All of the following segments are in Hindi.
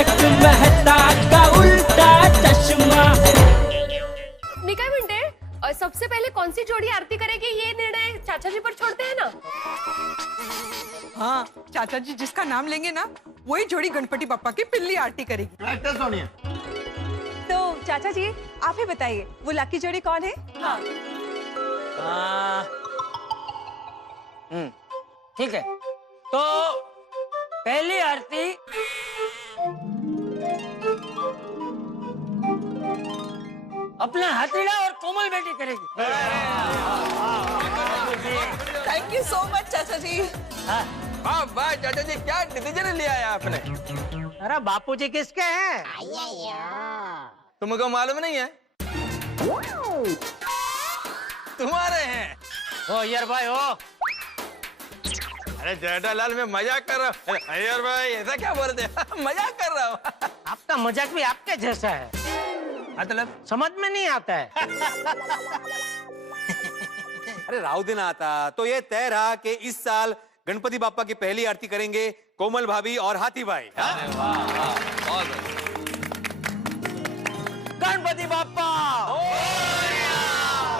तारक मेहता का उल्टा चश्मा। मी काय म्हणते, सबसे पहले कौन सी जोड़ी आरती करेगी ये निर्णय चाचा जी पर छोड़ते हैं ना। हाँ, चाचा जी जिसका नाम लेंगे ना वही जोड़ी गणपति बप्पा की पिल्ली आरती करेगी। सोनिया, तो चाचा जी आप ही बताइए वो लकी जोड़ी कौन है? ठीक है, तो पहली आरती अपना हाथीड़ा और कोमल बेटी करेगी। थैंक यू सो मच चाचा जी। हाँ। वाह वाह चाचा जी, क्या डिसीजन लिया है आपने? अरे बापूजी किसके हैं? तुमको मालूम नहीं है? तुम्हारे हैं। ओ यार भाई ओ। अरे जेठालाल, मैं मजाक कर रहा हूँ। अय्यर भाई ऐसा क्या बोलते हैं? मजाक कर रहा हूँ। आपका मजाक भी आपके जैसा है, मतलब समझ में नहीं आता है। अरे राव दिन आता तो ये तय रहा कि इस साल गणपति बाप्पा की पहली आरती करेंगे कोमल भाभी और हाथी भाई। गणपति बाप्पा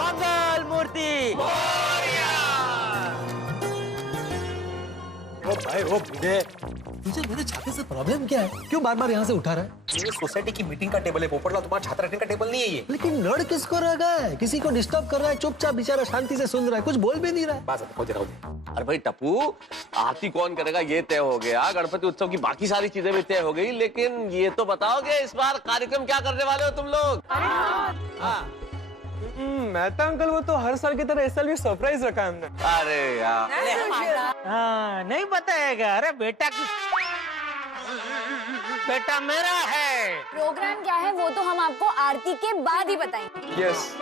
मंगल मूर्ति। ओ भाई ओ बूढ़े, तुझे मेरे छाते से प्रॉब्लम क्या है? क्यों बार बार यहाँ से उठा रहा है? ये सोसाइटी की मीटिंग का टेबल है पोपटला, तुम्हारा छात्र रखने का टेबल नहीं है ये। लेकिन लड़ किसको रहा है? किसी को डिस्टर्ब कर रहा है? चुपचाप बेचारा शांति से सुन रहा है, कुछ बोल भी नहीं रहा है। बस हो दे। अरे भाई टप्पू, आरती कौन करेगा ये तय हो गया, गणपति उत्सव की बाकी सारी चीजें भी तय हो गई, लेकिन ये तो बताओगे इस बार कार्यक्रम क्या करने वाले हो तुम लोग? मेहता अंकल, वो तो हर साल की तरह इस साल भी सरप्राइज रखा है हमने। अरे यार, हाँ, नहीं बताएगा। अरे बेटा मेरा है। प्रोग्राम क्या है वो तो हम आपको आरती के बाद ही बताएंगे। यस।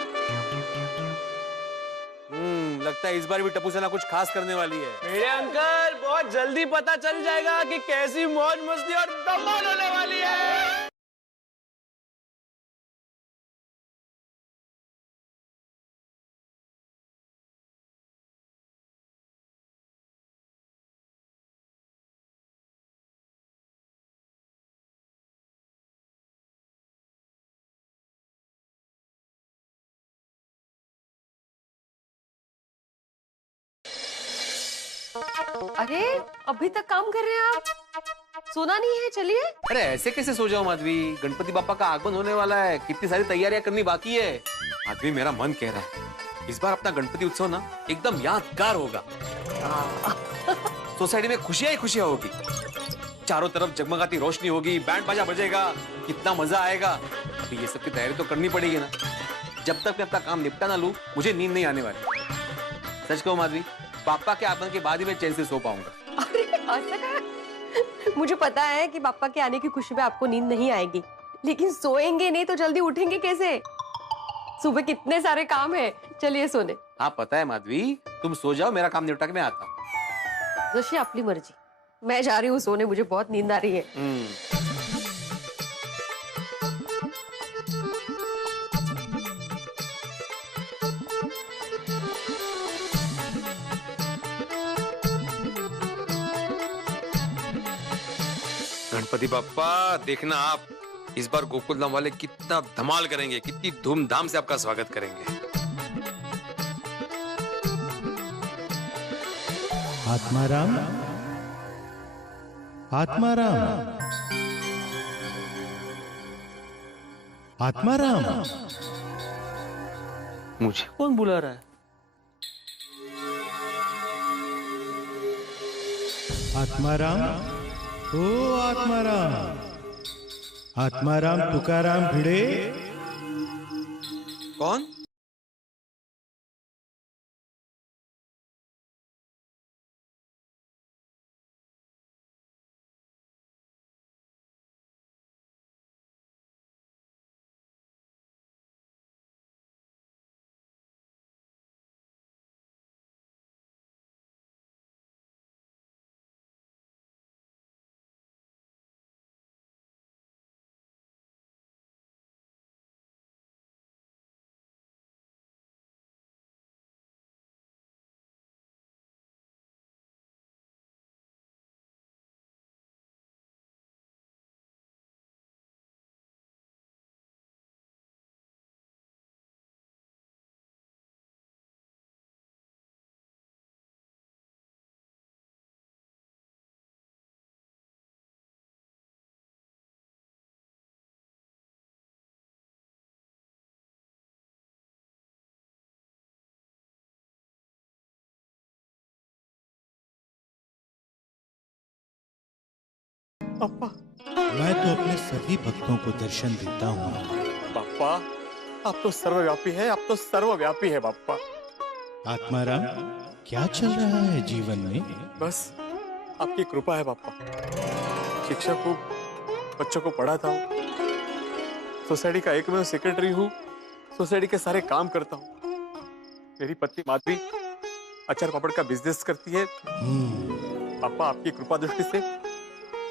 लगता है इस बार भी टप्पू सेना कुछ खास करने वाली है। मेरे अंकल, बहुत जल्दी पता चल जाएगा कि कैसी मौज मस्ती और धमाल होने वाली है। अरे अभी तक काम कर रहे हैं आप, सोना नहीं है? चलिए। अरे ऐसे कैसे सो जाओ माधवी, गणपति बाप्पा का आगमन होने वाला है, कितनी सारी तैयारियां करनी बाकी है। माधवी, मेरा मन कह रहा है इस बार अपना गणपति उत्सव ना एकदम यादगार होगा। सोसाइटी में खुशियां ही खुशियां होगी, चारों तरफ जगमगाती रोशनी होगी, बैंड बाजा बजेगा, कितना मजा आएगा। अभी ये सब की तैयारी तो करनी पड़ेगी ना। जब तक मैं अपना काम निपटा ना लूं, मुझे नींद नहीं आने वाली। सच कहूं माधवी, पापा के आगमन के बाद ही मैं चैन से सो पाऊंगा। अरे ऐसा क्या? मुझे पता है कि पापा के आने की खुशी में आपको नींद नहीं आएगी, लेकिन सोएंगे नहीं तो जल्दी उठेंगे कैसे? सुबह कितने सारे काम है। चलिए सोने। हाँ पता है माधवी, तुम सो जाओ, मेरा काम निपटा के मैं आता हूँ। जोशी अपनी मर्जी, मैं जा रही हूँ सोने, मुझे बहुत नींद आ रही है। गणपति बाप्पा, देखना आप इस बार गोकुल धाम वाले कितना धमाल करेंगे, कितनी धूमधाम से आपका स्वागत करेंगे। आत्माराम, आत्माराम, आत्माराम। मुझे कौन बुला रहा है? आत्माराम, ओ आत्माराम, आत्माराम तुकाराम भिड़े। कौन? पापा मैं तो अपने सभी भक्तों को दर्शन देता हूँ। पापा आप तो सर्वव्यापी है, आप तो सर्वव्यापी है पापा। आत्माराम, क्या चल रहा है जीवन में? बस आपकी कृपा है पापा। शिक्षक हूँ, बच्चों को पढ़ाता हूँ, सोसाइटी का एकमेव सेक्रेटरी हूँ, सोसाइटी के सारे काम करता हूँ। मेरी पत्नी माधवी अचार पापड़ का बिजनेस करती है। पापा आपकी कृपा दृष्टि से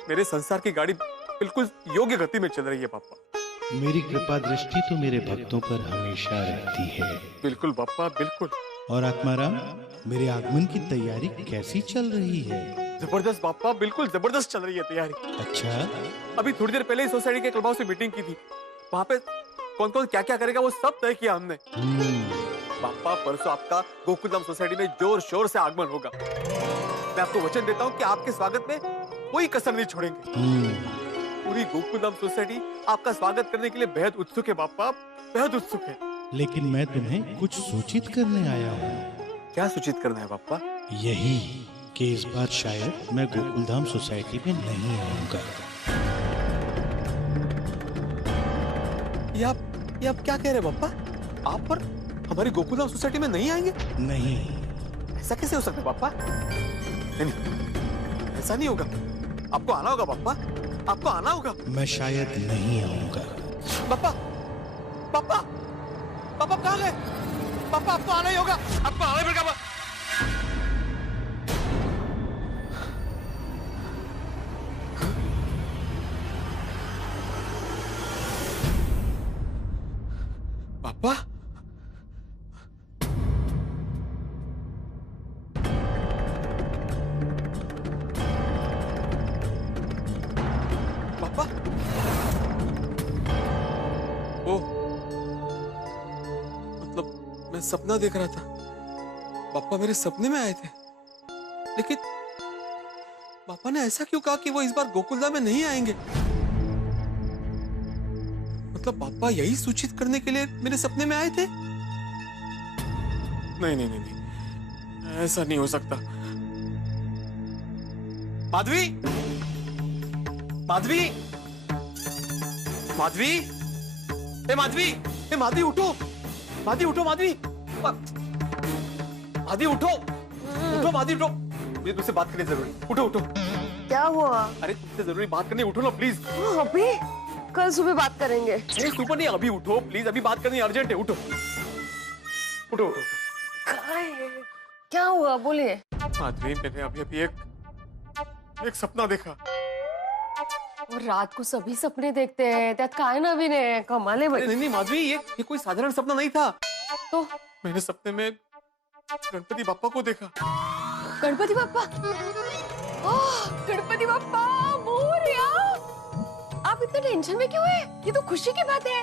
मेरे संसार की गाड़ी बिल्कुल योग्य गति में चल रही है पापा। मेरी कृपा दृष्टि तो मेरे भक्तों पर हमेशा रहती है। बिल्कुल पापा बिल्कुल। और आत्माराम, मेरे आगमन की तैयारी कैसी चल रही है? जबरदस्त पापा, बिल्कुल जबरदस्त चल रही है तैयारी। अच्छा, अभी थोड़ी देर पहले ही सोसाइटी के क्लब हाउस में मीटिंग की थी। वहाँ पे कौन कौन क्या क्या करेगा वो सब तय किया हमने। पापा परसों आपका गोकुलधाम सोसाइटी में जोर शोर से आगमन होगा। मैं आपको वचन देता हूँ कि आपके स्वागत में कोई कसर नहीं छोड़ेंगे। पूरी गोकुलधाम सोसाइटी आपका स्वागत करने के लिए बेहद उत्सुक है पापा, बेहद उत्सुक है। लेकिन मैं तुम्हें कुछ सूचित करने आया हूँ। क्या सूचित करना है पापा? यही कि इस बार शायद मैं गोकुलधाम सोसाइटी में नहीं आऊंगा। ये आप क्या कह रहे हैं पापा? आप पर हमारी गोकुलधाम सोसाइटी में नहीं आएंगे? नहीं। ऐसा कैसे हो सकता है पापा? नहीं, ऐसा नहीं होगा। आपको आना होगा पापा, आपको आना होगा। मैं शायद नहीं आऊंगा। पापा पापा पापा कहाँ गए? पापा आपको आना ही होगा, आपको आना ही पड़ेगा। पापा पापा ओ मतलब मैं सपना देख रहा था। पापा मेरे सपने में आए थे, लेकिन पापा ने ऐसा क्यों कहा कि वो इस बार गोकुलधाम में नहीं आएंगे? मतलब पापा यही सूचित करने के लिए मेरे सपने में आए थे? नहीं नहीं नहीं नहीं, ऐसा नहीं हो सकता। माधवी, माधवी, माधवी, ए माधवी, ए माधवी उठो, माधवी उठो, माधवी, माधवी उठो, उठो माधवी उठो, मुझे तुमसे बात करनी जरूरी। उठो उठो। क्या हुआ? अरे तुमसे जरूरी बात करनी, उठो ना प्लीज। अभी? कल सुबह बात करेंगे। नहीं सुबह नहीं, अभी उठो प्लीज, अभी बात करनी अर्जेंट है। उठो उठो उठो। क्या हुआ बोलिए। माधवी मैंने अभी अभी एक सपना देखा। और रात को सभी सपने देखते हैं, त्यात काय नवीन आहे? कमाल आहे भाई। नहीं नहीं माधवी, ये कोई साधारण सपना नहीं था। तो मैंने सपने में गणपति बाप्पा को देखा। गणपति बाप्पा? ओह, गणपति बाप्पा मोरया। आप इतना टेंशन में क्यों है? ये तो खुशी की बात है।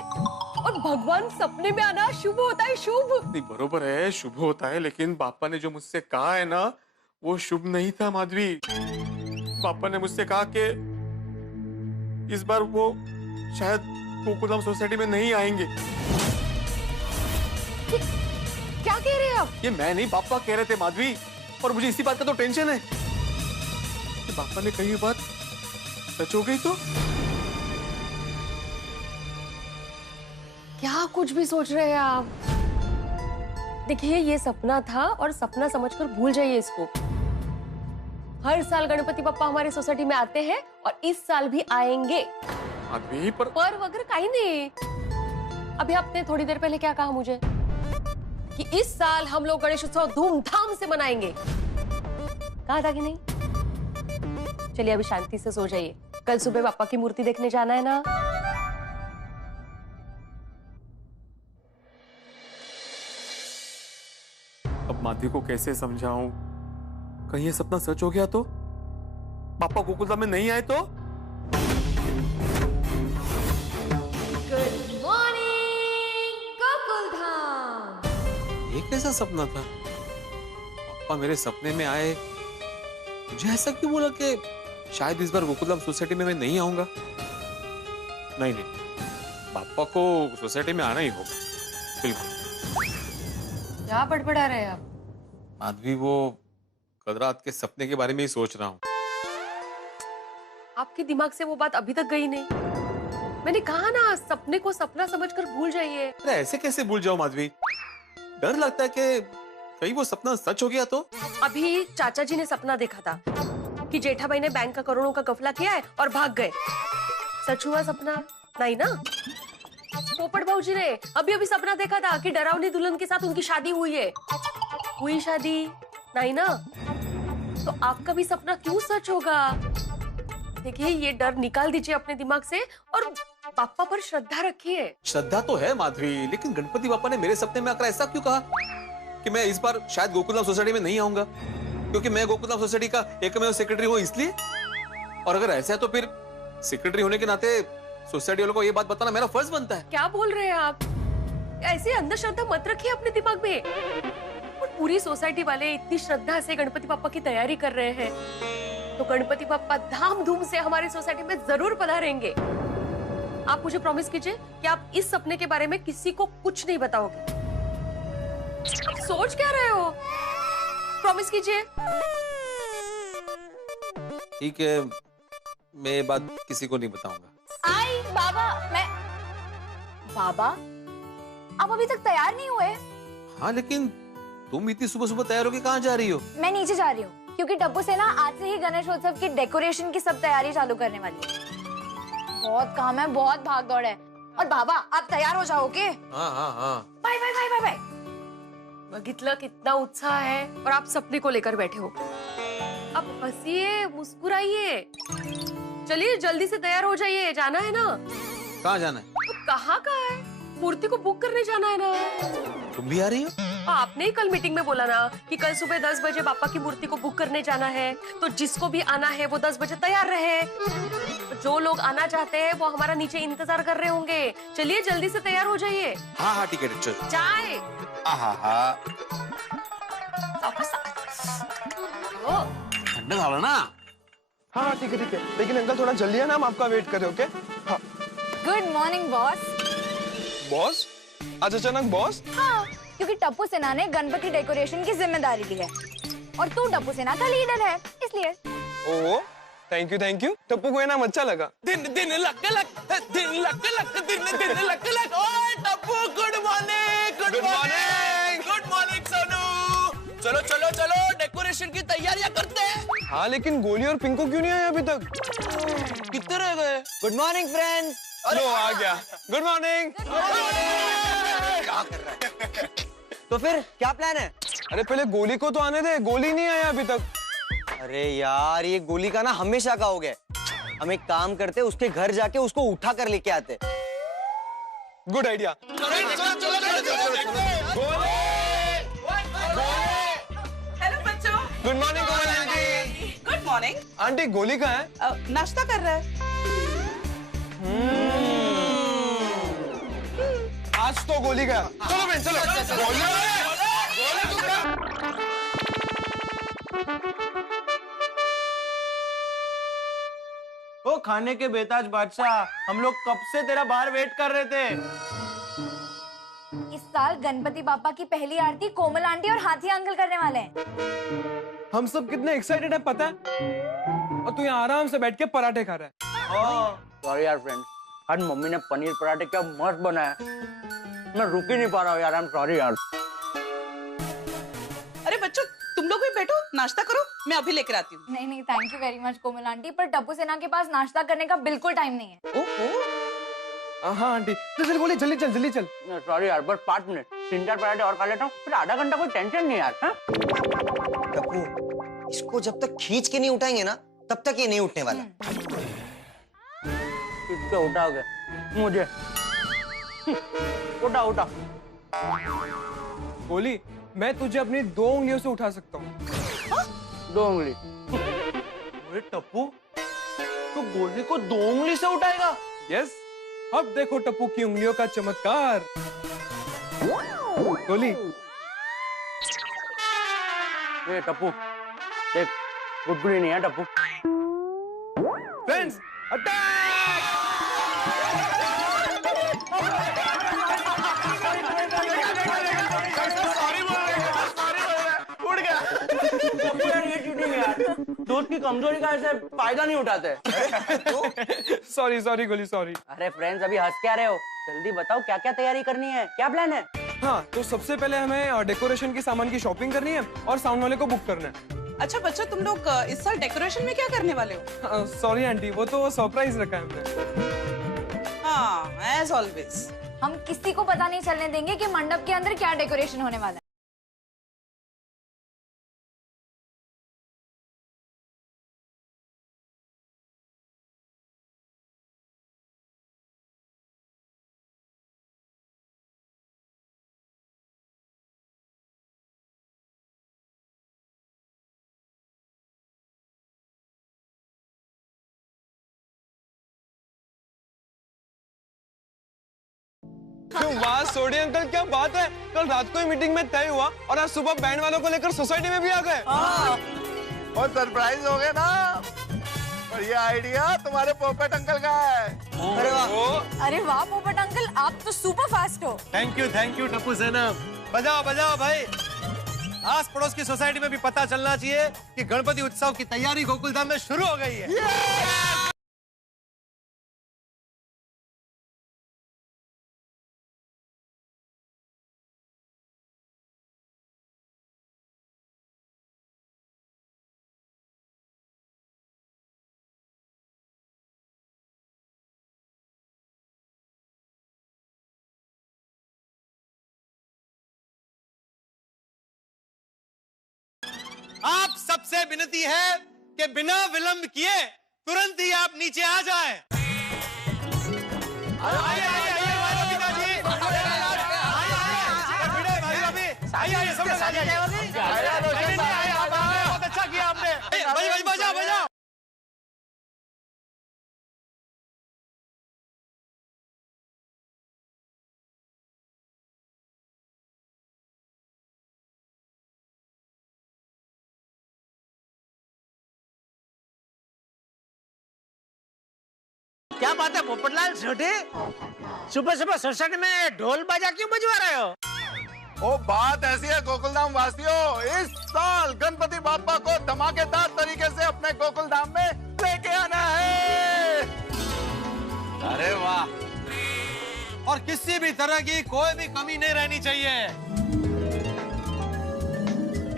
और भगवान सपने में आना शुभ होता है, शुभ। नहीं बरोबर है, शुभ होता है, लेकिन पापा ने जो मुझसे कहा है ना, वो शुभ नहीं था माधवी। पापा ने मुझसे कहा कि इस बार वो शायद गोकुलधाम सोसाइटी में नहीं आएंगे। क्या कह रहे हैं आप? ये मैं नहीं, पापा कह रहे थे माधवी, और मुझे इसी बात का तो टेंशन है कि पापा ने कही बात सच हो गई तो। क्या कुछ भी सोच रहे हैं आप? देखिए ये सपना था और सपना समझकर भूल जाइए इसको। हर साल गणपति बप्पा हमारी सोसाइटी में आते हैं और इस साल भी आएंगे। अभी पर वगैरह कहीं नहीं। अभी आपने थोड़ी देर पहले क्या कहा मुझे कि इस साल हम लोग गणेश उत्सव धूमधाम से मनाएंगे। कहा था कि नहीं? चलिए अभी शांति से सो जाइए, कल सुबह पापा की मूर्ति देखने जाना है ना। अब माधवी को कैसे समझाऊं? कहीं ये सपना सच हो गया तो? पापा गोकुलधाम में नहीं आए तो? Good morning Gokuldham. ये कैसा सपना था? पापा मेरे सपने में आए, मुझे ऐसा क्यों बोला कि शायद इस बार गोकुलधाम सोसाइटी में मैं नहीं आऊंगा? नहीं नहीं, पापा को सोसाइटी में आना ही होगा, बिल्कुल। क्या बड़बड़ा रहे हैं आप? माधवी वो कल रात के सपने के बारे में ही सोच रहा हूँ। आपके दिमाग से वो बात अभी तक गई नहीं। मैंने कहा ना, सपने को सपना समझकर भूल जाइए। अरे ऐसे कैसे भूल जाओ माधवी? डर लगता है कि कहीं वो सपना सच हो गया तो? अभी चाचा जी ने सपना देखा था कि जेठाबाई ने बैंक का करोड़ों का गफला किया है और भाग गए। सच हुआ सपना? नहीं ना। पोपट भाऊजी ने अभी अभी सपना देखा था कि डरावनी दुल्हन के साथ उनकी शादी हुई है। हुई शादी? नहीं ना। तो आपका भी सपना क्यों सच होगा? देखिए, ये डर निकाल दीजिए अपने दिमाग से और पापा पर श्रद्धा रखिए। श्रद्धा तो है माधवी, लेकिन गणपति बापा ने मेरे सपने में आकर ऐसा क्यों कहा कि मैं इस बार शायद गोकुलधाम सोसाइटी में नहीं आऊंगा क्योंकि मैं गोकुलधाम सोसाइटी का एकमेव सेक्रेटरी हूं इसलिए? और अगर ऐसा है तो फिर सेक्रेटरी होने के नाते सोसाइटी वालों को ये बात बताना मेरा फर्ज बनता है। क्या बोल रहे हैं आप? ऐसी अंधश्रद्धा मत रखिए अपने दिमाग में। और पूरी सोसाइटी वाले इतनी श्रद्धा से गणपति पापा की तैयारी कर रहे हैं, तो गणपति पापा धाम धूम से हमारी सोसाइटी में जरूर पधारेंगे। आप मुझे प्रॉमिस कीजिए कि आप इस सपने के बारे में किसी को कुछ नहीं बताओगे। सोच क्या रहे हो? प्रॉमिस कीजिए। ठीक है, मैं ये बात किसी को नहीं बताऊंगा। आई बाबा, बाबा आप अभी तक तैयार नहीं हुए? हाँ, लेकिन तुम इतनी सुबह सुबह तैयार होके कहाँ जा रही हो? मैं नीचे जा रही हूँ क्योंकि टप्पू से ना आज से ही गणेशोत्सव की डेकोरेशन की सब तैयारी चालू करने वाली है। बहुत काम है, बहुत भाग दौड़ है। और बाबा आप तैयार हो जाओगे? हाँ हाँ हाँ। Bye bye bye bye bye. बघितलं कितना उत्साह है और आप सपने को लेकर बैठे हो। अब हंसिए, मुस्कुराइए। चलिए जल्दी से तैयार हो जाइए, जाना है ना। कहाँ जाना है? तो कहाँ का है? मूर्ति को बुक करने जाना है ना। तुम भी आ रही हो? आपने ही कल मीटिंग में बोला ना कि कल सुबह 10 बजे पापा की मूर्ति को बुक करने जाना है, तो जिसको भी आना है वो 10 बजे तैयार रहे। तो जो लोग आना चाहते हैं वो हमारा नीचे इंतजार कर रहे होंगे। चलिए जल्दी से तैयार हो जाइए। हाँ हाँ ठीक है, चलो। चाय। ठंडा डालो ना। हाँ ठीक है, लेकिन अंकल थोड़ा जल्दी है ना, हम आपका वेट कर रहे हैं। ओके? हाँ। Good morning boss. बॉस? आज अचानक बॉस? हाँ, क्योंकि टप्पू सेना ने गणपति डेकोरेशन की जिम्मेदारी ली है और तू टप्पू सेना का लीडर है, इसलिए। ओह, थैंक यू। टप्पू को ये नाम अच्छा लगा। दिन लक ओए टप्पू, गुड मॉर्निंग सोनू। चलो डेकोरेशन की तैयारियां करते हैं। हाँ, लेकिन गोली और पिंकू क्यों नहीं आए अभी तक? कितने रह गए? Good morning friends. लो आ गया। Good morning. क्या कर रहा है? तो फिर क्या प्लान है? अरे पहले गोली को तो आने दे, गोली नहीं आया अभी तक। अरे यार, ये गोली का ना हमेशा का हो गया। हम एक काम करते, उसके घर जाके उसको उठा कर लेके आते। Good idea. हेलो बच्चों। Good morning aunty. Good morning. Aunty गोली कहाँ है? नाश्ता कर रहा है। आज तो गोली का। चलो बहन चलो। ओ खाने के बेताज बादशाह, हम लोग कब से तेरा बाहर वेट कर रहे थे। इस साल गणपति पापा की पहली आरती कोमल आंटी और हाथी अंकल करने वाले हैं। हम सब कितने एक्साइटेड है पता है? और तू यहाँ आराम से बैठ के पराठे खा रहा है। सॉरी यार फ्रेंड, आज मम्मी ने पनीर पराठे क्या मस्त बनाया, मैं रुक ही नहीं पा रहा हूँ यार। आई एम सॉरी यार। अरे बच्चों, तुम लोग भी बैठो, नाश्ता करो, मैं अभी लेकर आती हूँ। नहीं thank you very much Komal aunty, पर टप्पू सेना के पास नाश्ता करने का बिल्कुल टाइम नहीं है। हाँ आंटी, चल गोली जल्दी चल। सॉरी यार, बस 5 मिनट, 3-4 पराठे और खा लेता हूँ, फिर आधा घंटा कोई टेंशन नहीं यार। टप्पू, इसको जब तक खींच के नहीं उठाएंगे ना, तब तक ये नहीं उठने वाला। किसके उठाओगे? मुझे उठा। गोली, मैं तुझे अपनी 2 उंगलियों से उठा सकता हूँ। 2 उंगली? अरे टप्पू, तो गोली को 2 उंगली से उठाएगा? यस, अब देखो टप्पू की उंगलियों का चमत्कार। गोली। ये टप्पू, देख, गुडगुड़ी नहीं है टप्पू। Friends, attack! सॉरी बोल रहे हैं, उड़ गया। टप्पू यार, ये चीटिंग है यार। दूध की कमजोरी का ऐसे फायदा नहीं उठाते। सॉरी सॉरी गोली सॉरी। अरे फ्रेंड्स, अभी हंस क्या रहे हो? जल्दी बताओ क्या क्या तैयारी करनी है, क्या प्लान है? हाँ, तो सबसे पहले हमें डेकोरेशन के सामान की शॉपिंग करनी है और साउंड वाले को बुक करना है। अच्छा बच्चों, तुम लोग इस साल डेकोरेशन में क्या करने वाले हो? सॉरी आंटी, वो तो सरप्राइज रखा है हमने। हाँ, एज ऑलवेज। हम किसी को पता नहीं चलने देंगे कि मंडप के अंदर क्या डेकोरेशन होने वाला है। वाह सोडी अंकल, क्या बात है। कल रात को ही मीटिंग में तय हुआ और आज सुबह बैंड वालों को लेकर सोसाइटी में भी आ गए। और सरप्राइज हो गए ना। और ये आइडिया तुम्हारे पोपट अंकल का है। अरे वाह, अरे वाह पोपट अंकल, आप तो सुपर फास्ट हो। थैंक यू टप्पू सेना। बजाओ बजाओ भाई। आस पड़ोस की सोसाइटी में भी पता चलना चाहिए कि गणपति उत्सव की तैयारी गोकुलधाम में शुरू हो गई है। आप सबसे विनती है कि बिना विलंब किए तुरंत ही आप नीचे आ जाएं। आइए पिताजी, आइए सब बहुत अच्छा किया आपने। बजाओ। क्या बात है पोपटलाल छोटे, सुबह सुबह सोसाइटी में ढोल बाजा क्यों बजवा रहे हो? ओ बात ऐसी है गोकुलधाम वासियों, इस साल गणपति बाप्पा को धमाकेदार तरीके से अपने गोकुलधाम में लेके आना है। अरे वाह, और किसी भी तरह की कोई भी कमी नहीं रहनी चाहिए।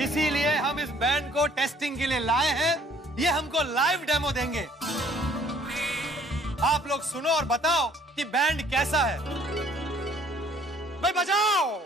इसीलिए हम इस बैंड को टेस्टिंग के लिए लाए हैं। ये हमको लाइव डेमो देंगे। आप लोग सुनो और बताओ कि बैंड कैसा है। भाई बजाओ।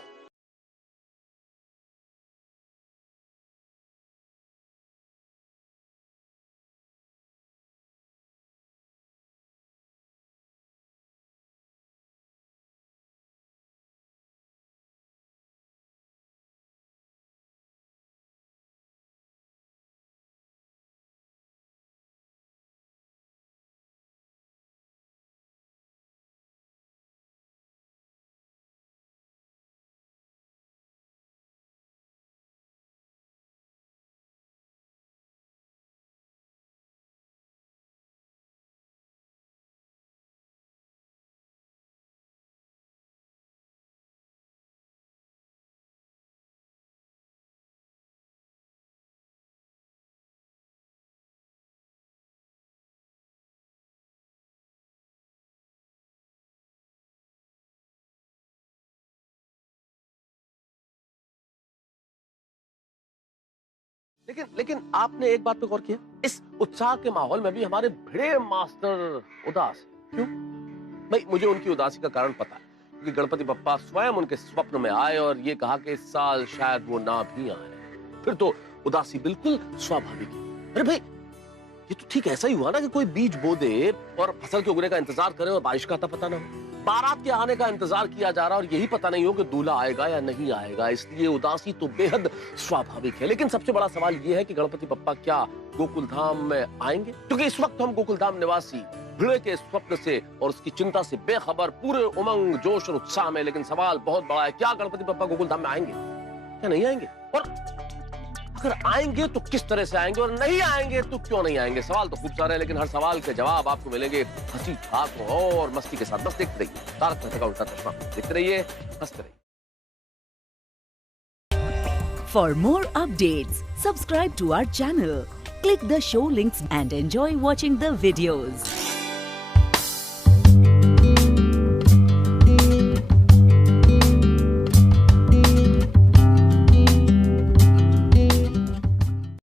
लेकिन आपने एक बात पे गौर किया, इस उत्साह के माहौल में भी हमारे भिड़े मास्टर उदास। क्यों? भाई मुझे उनकी उदासी का कारण पता है, क्योंकि गणपति बप्पा स्वयं उनके स्वप्न में आए और ये कहा कि इस साल शायद वो ना भी आए। फिर तो उदासी बिल्कुल स्वाभाविक है। अरे भाई ये तो ठीक ऐसा ही हुआ ना कि कोई बीज बो दे और फसल के उगने का इंतजार करे और बारिश का पता ना हो। बारात के आने का इंतजार किया जा रहा और यही पता नहीं हो कि दूल्हा आएगा या नहीं आएगा। इसलिए उदासी तो बेहद स्वाभाविक है। लेकिन सबसे बड़ा सवाल यह है कि गणपति बप्पा क्या गोकुलधाम में आएंगे? क्योंकि इस वक्त हम गोकुलधाम निवासी भिड़े के स्वप्न से और उसकी चिंता से बेखबर, पूरे उमंग, जोश और उत्साह में। लेकिन सवाल बहुत बड़ा है, क्या गणपति बप्पा गोकुलधाम में आएंगे या नहीं आएंगे? और अगर आएंगे तो किस तरह से आएंगे, और नहीं आएंगे तो क्यों नहीं आएंगे? सवाल तो खूब सारे हैं, लेकिन हर सवाल के जवाब आपको मिलेंगे हंसी ठाक और मस्ती के साथ। बस देखते रहिए तारक मेहता का उल्टा चश्मा, देखते रहिए, हंसते रहिए। For more updates, subscribe to our channel, Click the show links and enjoy watching the videos.